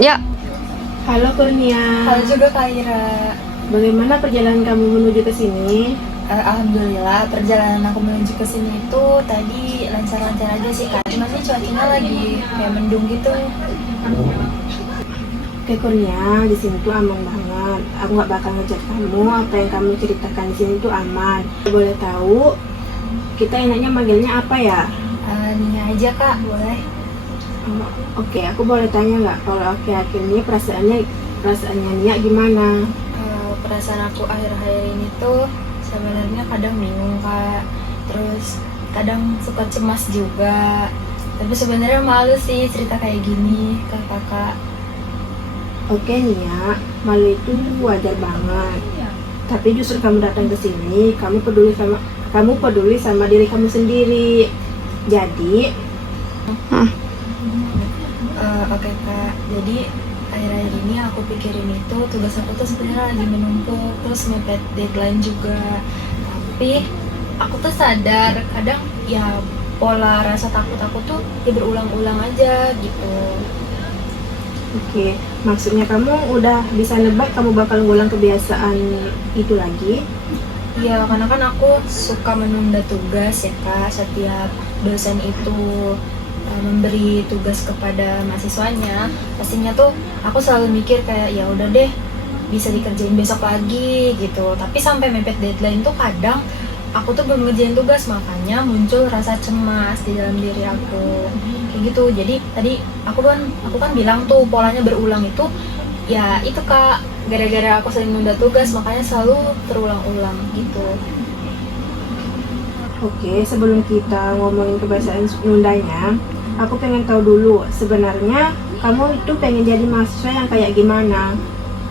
Ya, Halo Kurnia. Halo juga Kak Ira. Bagaimana perjalanan kamu menuju ke sini? Alhamdulillah perjalanan aku menuju ke sini itu tadi lancar-lancar aja sih Kak. Cuma sih cuacanya lagi kayak mendung gitu. Oke Kurnia, di sini tuh aman banget. Aku nggak bakal ngejat kamu. Apa yang kamu ceritakan di sini tuh aman. Boleh tahu kita enaknya manggilnya apa ya? Nia aja Kak, boleh. Oh, Oke, aku boleh tanya nggak kalau akhir-akhir ini perasaannya Nia gimana? Perasaan aku akhir-akhir ini tuh sebenarnya kadang bingung Kak. Terus kadang suka cemas juga. Tapi sebenarnya malu sih cerita kayak gini ke kakak. Oke Nia, malu itu wajar banget. Tapi justru kamu datang ke sini, kamu peduli sama diri kamu sendiri. Jadi, Oke Kak, jadi akhir-akhir ini aku pikirin itu tugas aku tuh sebenarnya lagi menumpuk, terus mepet deadline juga. Tapi aku tuh sadar kadang ya pola rasa takut aku tuh ya berulang-ulang aja gitu. oke, maksudnya kamu udah bisa nebak kamu bakal ngulang kebiasaan itu lagi? Ya karena kan aku suka menunda tugas ya Kak, setiap dosen itu memberi tugas kepada mahasiswanya, pastinya tuh aku selalu mikir kayak ya udah deh bisa dikerjain besok lagi gitu. Tapi sampai mepet deadline tuh kadang aku tuh belum ngerjain tugas, makanya muncul rasa cemas di dalam diri aku kayak gitu. Jadi tadi aku kan bilang tuh polanya berulang itu ya itu Kak, gara-gara aku sering nunda tugas makanya selalu terulang-ulang gitu. Oke, sebelum kita ngomongin kebiasaan nundanya, aku pengen tahu dulu sebenarnya kamu itu pengen jadi mahasiswa yang kayak gimana?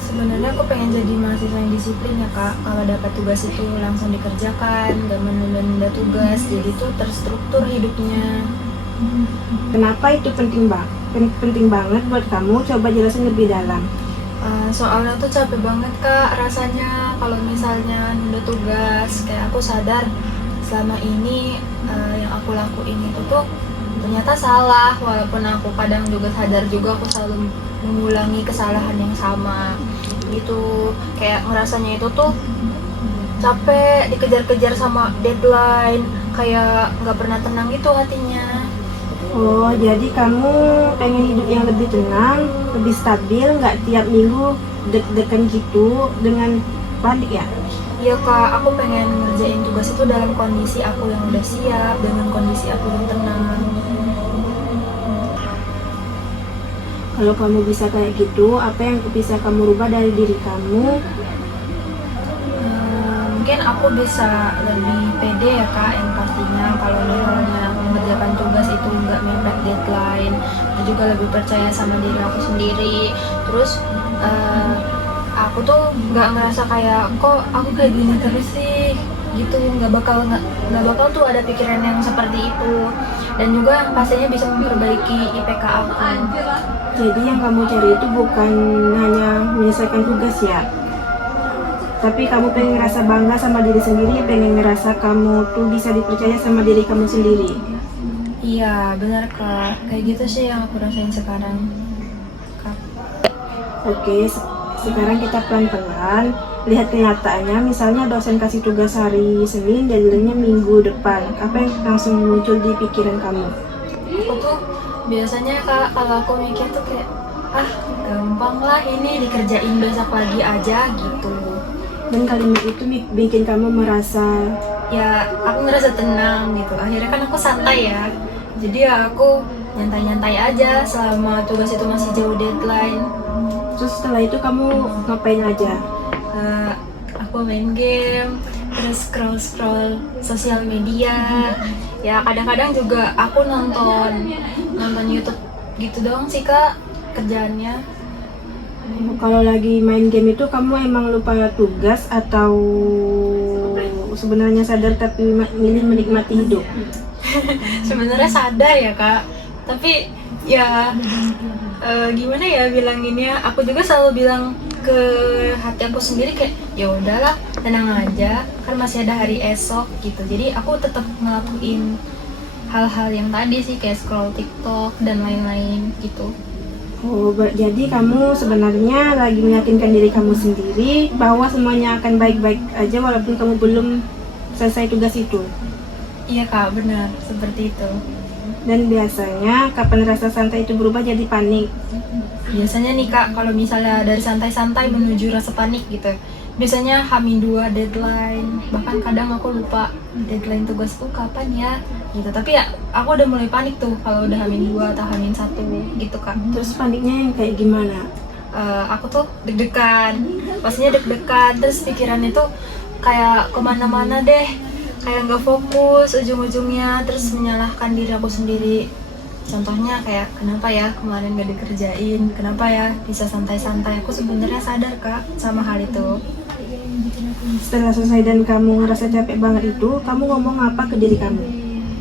Sebenarnya aku pengen jadi mahasiswa yang disiplin ya Kak. Kalau dapat tugas itu langsung dikerjakan, gak menunda-nunda tugas, jadi tuh terstruktur hidupnya. Kenapa itu penting banget buat kamu? Coba jelasin lebih dalam. Soalnya tuh capek banget Kak rasanya kalau misalnya nunda tugas. Kayak aku sadar selama ini yang aku lakuin itu tuh ternyata salah. Walaupun aku kadang juga sadar juga aku selalu mengulangi kesalahan yang sama gitu. Kayak ngerasanya itu tuh capek dikejar-kejar sama deadline, kayak nggak pernah tenang gitu hatinya. Oh, jadi kamu pengen hidup yang lebih tenang, lebih stabil, nggak tiap minggu deg-degan gitu dengan panik ya? Iya Kak, aku pengen ngerjain tugas itu dalam kondisi aku yang udah siap, dengan kondisi aku yang tenang. Kalau kamu bisa kayak gitu, apa yang bisa kamu rubah dari diri kamu? Mungkin aku bisa lebih pede ya Kak, yang pastinya kalau misalnya mengerjakan tugas itu nggak mepet deadline. Dan juga lebih percaya sama diri aku sendiri. Terus aku tuh nggak ngerasa kayak kok aku kayak gini terus sih gitu. Nggak bakal tuh ada pikiran yang seperti itu. Dan juga yang pastinya bisa memperbaiki IPK aku. Jadi yang kamu cari itu bukan hanya menyelesaikan tugas ya, tapi kamu pengen ngerasa bangga sama diri sendiri, pengen ngerasa kamu tuh bisa dipercaya sama diri kamu sendiri. Iya benar Kak, kayak gitu sih yang aku rasain sekarang Kak. Oke, sekarang kita pelan-pelan lihat kenyataannya. Misalnya dosen kasih tugas hari Senin, deadline-nya minggu depan. Apa yang langsung muncul di pikiran kamu? Aku tuh biasanya Kak, kalau aku mikir tuh kayak gampang lah ini dikerjain besok lagi aja gitu. Dan kalimat itu bikin kamu merasa, Ya aku ngerasa tenang gitu, akhirnya kan aku santai ya. Jadi ya aku nyantai-nyantai aja selama tugas itu masih jauh deadline. terus setelah itu kamu ngapain aja? Aku main game, terus scroll sosial media. Ya kadang-kadang juga aku nonton YouTube gitu doang sih Kak kerjaannya. Kalau lagi main game itu kamu emang lupa tugas atau sebenarnya sadar tapi milih menikmati hidup? Sebenarnya sadar ya Kak, tapi ya gimana ya bilanginnya, aku juga selalu bilang ke hati aku sendiri kayak ya udahlah tenang aja kan masih ada hari esok gitu. Jadi aku tetap ngelakuin hal-hal yang tadi sih kayak scroll TikTok dan lain-lain gitu. Jadi kamu sebenarnya lagi meyakinkan diri kamu sendiri bahwa semuanya akan baik-baik aja walaupun kamu belum selesai tugas itu. Iya kak, benar seperti itu. Dan biasanya kapan rasa santai itu berubah jadi panik? Biasanya nih kak, kalau misalnya dari santai-santai menuju rasa panik gitu, biasanya H-2 deadline, bahkan kadang aku lupa deadline tugasku kapan ya gitu. Tapi ya aku udah mulai panik tuh kalau udah H-2 atau H-1 gitu kak. Terus paniknya yang kayak gimana? Aku tuh deg-degan, pastinya deg-degan, terus pikirannya tuh kayak kemana-mana deh, kayak nggak fokus ujung-ujungnya, terus menyalahkan diri aku sendiri. Contohnya kayak kenapa ya kemarin gak dikerjain, kenapa ya bisa santai-santai. Aku sebenarnya sadar kak sama hal itu. Setelah selesai dan kamu ngerasa capek banget itu, kamu ngomong apa ke diri kamu?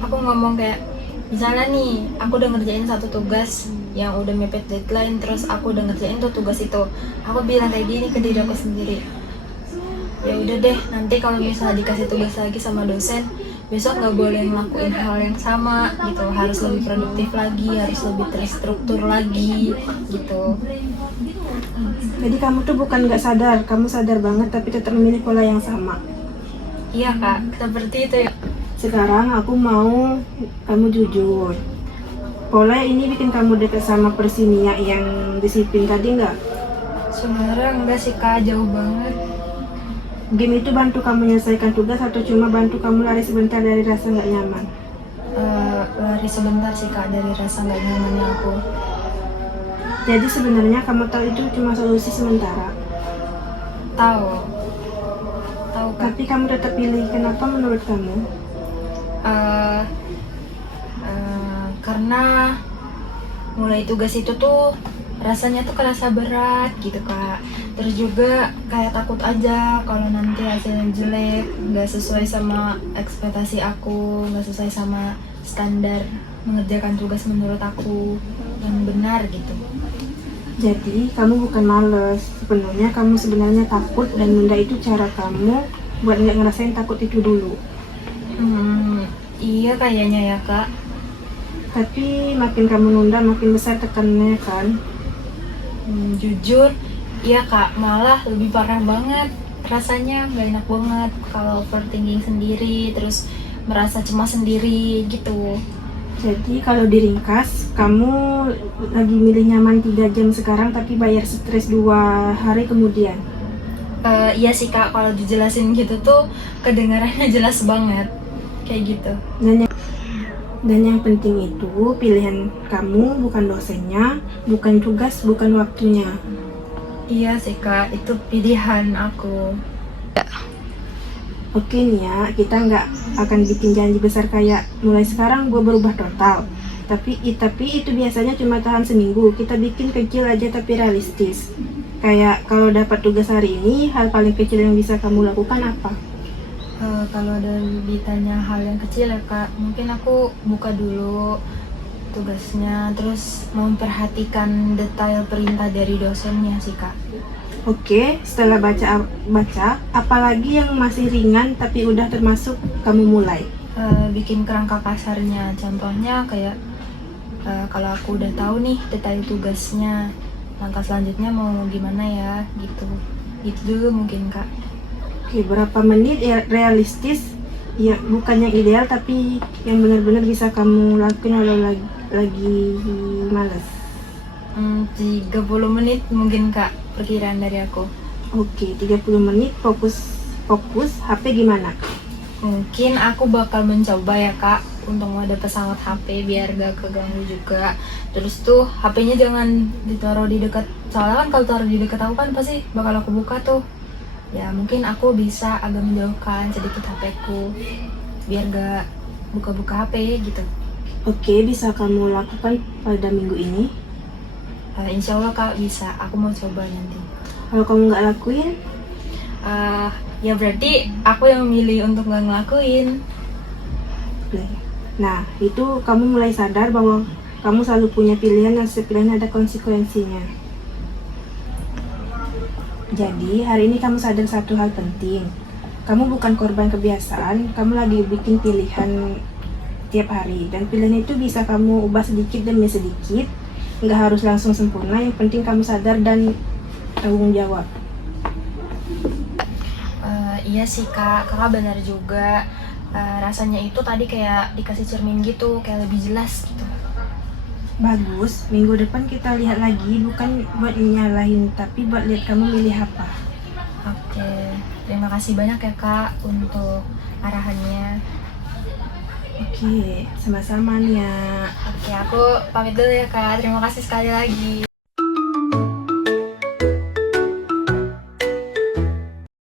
Aku ngomong kayak, misalnya nih aku udah ngerjain satu tugas yang udah mepet deadline, terus aku udah ngerjain tuh tugas itu, aku bilang kayak gini ke diri aku sendiri, ya udah deh, nanti kalau misalnya dikasih tugas lagi sama dosen, besok nggak boleh ngelakuin hal yang sama gitu, harus lebih produktif lagi, harus lebih terstruktur lagi gitu. Jadi kamu tuh bukan nggak sadar, kamu sadar banget tapi tetap memilih pola yang sama. Iya kak, seperti itu ya. Sekarang aku mau kamu jujur. Pola ini bikin kamu dekat sama Persinia yang disiplin tadi nggak? Sebenarnya enggak sih kak, jauh banget. Game itu bantu kamu menyelesaikan tugas atau cuma bantu kamu lari sebentar dari rasa nggak nyaman? Lari sebentar sih kak dari rasa nggak nyamannya aku. Jadi sebenarnya kamu tahu itu cuma solusi sementara. Tahu kak. Tapi kamu tetap pilih, kenapa menurut kamu? Karena mulai tugas itu tuh rasanya tuh kerasa berat gitu kak. Terus juga kayak takut aja kalau nanti hasilnya jelek, nggak sesuai sama ekspektasi aku, nggak sesuai sama standar mengerjakan tugas menurut aku yang benar gitu. Jadi kamu bukan males, kamu sebenarnya takut dan nunda itu cara kamu buat nggak ngerasain takut itu dulu. Iya kayaknya ya kak. Tapi makin kamu nunda makin besar tekanannya kan? Jujur, iya kak, malah lebih parah banget. Rasanya nggak enak banget kalau overthinking sendiri, terus merasa cemas sendiri gitu. Jadi kalau diringkas, kamu lagi milih nyaman 3 jam sekarang tapi bayar stres 2 hari kemudian. Iya sih kak, kalau dijelasin gitu tuh kedengarannya jelas banget kayak gitu. Dan yang penting itu pilihan kamu, bukan dosennya, bukan tugas, bukan waktunya. Iya sih kak, itu pilihan aku. Oke nih ya, kita nggak akan bikin janji besar kayak mulai sekarang gue berubah total. Tapi itu biasanya cuma tahan seminggu. Kita bikin kecil aja tapi realistis. Kayak kalau dapat tugas hari ini, hal paling kecil yang bisa kamu lakukan apa? Kalau ditanya hal yang kecil ya kak, mungkin aku buka dulu tugasnya, terus memperhatikan detail perintah dari dosennya sih kak. Oke, setelah baca, apalagi yang masih ringan tapi udah termasuk kamu mulai? Bikin kerangka kasarnya, contohnya kayak kalau aku udah tahu nih detail tugasnya, langkah selanjutnya mau gimana ya gitu. Itu dulu mungkin kak. Oke, berapa menit ya realistis? Ya, bukan yang ideal tapi yang benar-benar bisa kamu lakuin kalau lagi malas. 30 menit mungkin kak, perkiraan dari aku. Oke, 30 menit fokus HP gimana? Mungkin aku bakal mencoba ya kak untuk ada pesawat HP biar gak keganggu juga. Terus tuh HP-nya jangan ditaruh di dekat, soalnya kan kalau taruh di dekat aku kan pasti bakal aku buka tuh. Ya mungkin aku bisa agak menjauhkan sedikit HP-ku biar gak buka-buka HP gitu. Oke, bisa kamu lakukan pada minggu ini? Insya Allah kak bisa, aku mau coba nanti. Kalau kamu nggak lakuin? Ya berarti aku yang memilih untuk nggak ngelakuin. Nah, itu kamu mulai sadar bahwa kamu selalu punya pilihan dan setiap pilihan ada konsekuensinya. Jadi, hari ini kamu sadar satu hal penting. Kamu bukan korban kebiasaan, kamu lagi bikin pilihan tiap hari. Dan pilihan itu bisa kamu ubah sedikit demi sedikit. nggak harus langsung sempurna, yang penting kamu sadar dan tanggung jawab. Iya sih kak, kakak benar juga. Rasanya itu tadi kayak dikasih cermin gitu, kayak lebih jelas gitu. Bagus, minggu depan kita lihat lagi, bukan buat nyalahin, tapi buat lihat kamu milih apa. Oke, terima kasih banyak ya kak untuk arahannya. Oke, sama-sama Nia. Oke, aku pamit dulu ya kak, terima kasih sekali lagi.